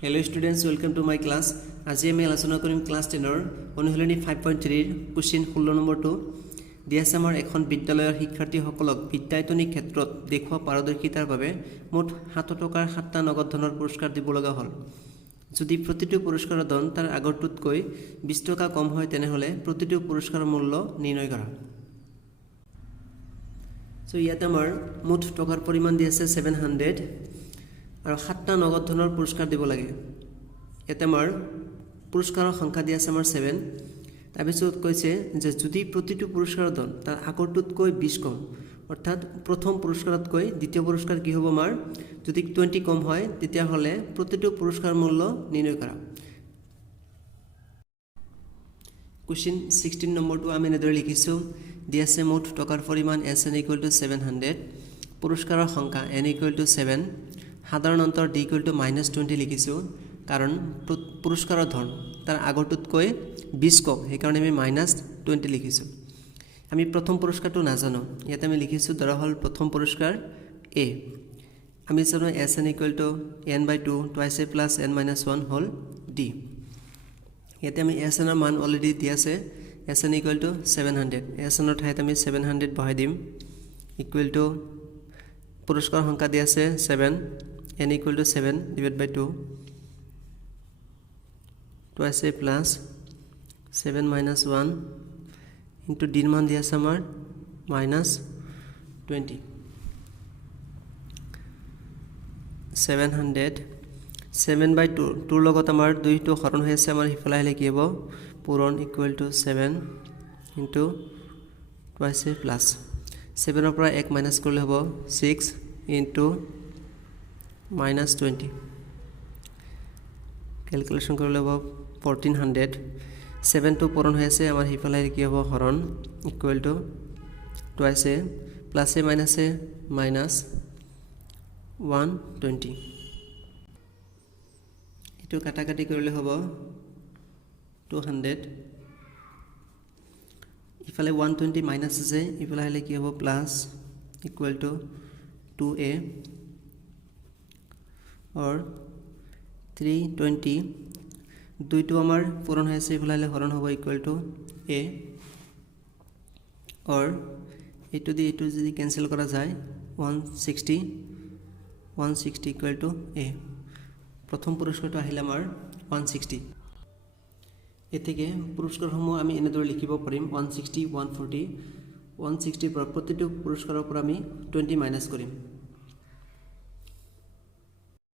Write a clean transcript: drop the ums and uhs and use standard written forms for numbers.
Hello students, welcome to my class. আজি আমি আলোচনা কৰিম ক্লাস 10 ৰ অনুশীলনী 5.3 ৰ কোশ্চেন 16 নম্বৰটো দিয়া আছে আমাৰ এখন বিদ্যালয়ৰ শিক্ষাৰ্থীসকলক বিদ্যায়তনিক ক্ষেত্ৰত দেখুৱা পাৰদৰ্শিতাৰ বাবে মুঠ 7 টকাৰ 7টা নগদ ধনৰ পুৰস্কাৰ দিব লগা হ'ল যদি প্ৰতিটো পুৰস্কাৰৰ ধন তাৰ আগৰটোতকৈ 20 টকা কম হয় তেনেহলে প্ৰতিটো পুৰস্কাৰৰ মূল্য নিৰ্ণয় কৰা সো ইয়াত আমাৰ মুঠ টকাৰ পৰিমাণ দিয়া আছে 700 আৰু 7টা নগদ ধনৰ পুৰস্কাৰ দিব লাগে ইয়াত আমাৰ পুৰস্কাৰৰ সংখ্যা দিয়া আছে আমাৰ 7 তাৰপিছত কৈছে যে যদি প্ৰতিটো পুৰস্কাৰৰ ধন তাৰ আগৰটোতকৈ 20 কম অৰ্থাৎ প্ৰথম পুৰস্কাৰতকৈ দ্বিতীয় পুৰস্কাৰ কি হ'ব আমাৰ যদি 20 কম হয় তেতিয়া হলে প্ৰতিটো পুৰস্কাৰ মূল্য নিৰ্ণয় কৰা কোশ্চেন 16 নম্বৰটো আমি এনেদৰে লিখিছো দিয়া আছে মুঠ টকাৰ পৰিমাণ SN = 700 পুৰস্কাৰৰ সংখ্যা N = 7 সাধাৰণ অন্তৰ D = -20 লিখিছো কাৰণ পুৰস্কাৰৰ ধন তাৰ আগৰটোতকৈ 20 কম সেই কাৰণে আমি -20 লিখিছো আমি প্ৰথম পুৰস্কাৰটো নাজানো ইয়াতে আমি লিখিছো ধৰা হল প্ৰথম পুৰস্কাৰ A আমি জানো SN = n/2 twice a plus n-1 hall D ইয়াতে আমি SN ৰ মান অলৰেডি দিয়া আছে SN = 700 SN ৰ ঠাইত আমি 700 বহাই দিম ইকুৱেল টু পুৰস্কাৰ সংখ্যা দিয়া আছে 7 n = 7 / 2 twice a plus 7 - 1 into d মান দিয়া আছে আমাৰ -20 700 7/2 2 লগত আমাৰ 2 টো হৰণ হৈ আছে আমাৰ হিফালে আহিলে কি হ'ব পূৰণ equal to 7 into twice a plus 7 ৰ পৰা 1 মাইনাস কৰিলে হ'ব 6 into -20 ক্যালকুলেশন কৰিলে হ'ব 1400 7 টো পূৰণ হৈ আছে আমাৰ হিফালে কি হ'ব হৰণ equal to twice a plus a minus a minus 120 এটো কাটাকাটি কৰিলে হ'ব 200 ইফালে 120 মাইনাস আছে ইফালে আহিলে কি হ'ব plus equal to 2a or 320 দুইটো আমাৰ পূৰণ হৈ আছে ইফালে আহিলে হৰণ হ'ব ইকুৱেল টু a or এটো দি এটো যদি ক্যান্সেল কৰা যায় 160 ইকুৱেল টু a প্ৰথম পুৰস্কাৰটো আহিলে আমাৰ 160 এতেকে পুৰস্কাৰসমূহ আমি এনেদৰে লিখিব পাৰিম 160 140 160 পৰা প্ৰতিটো পুৰস্কাৰৰ পৰা আমি 20 মাইনাস কৰিম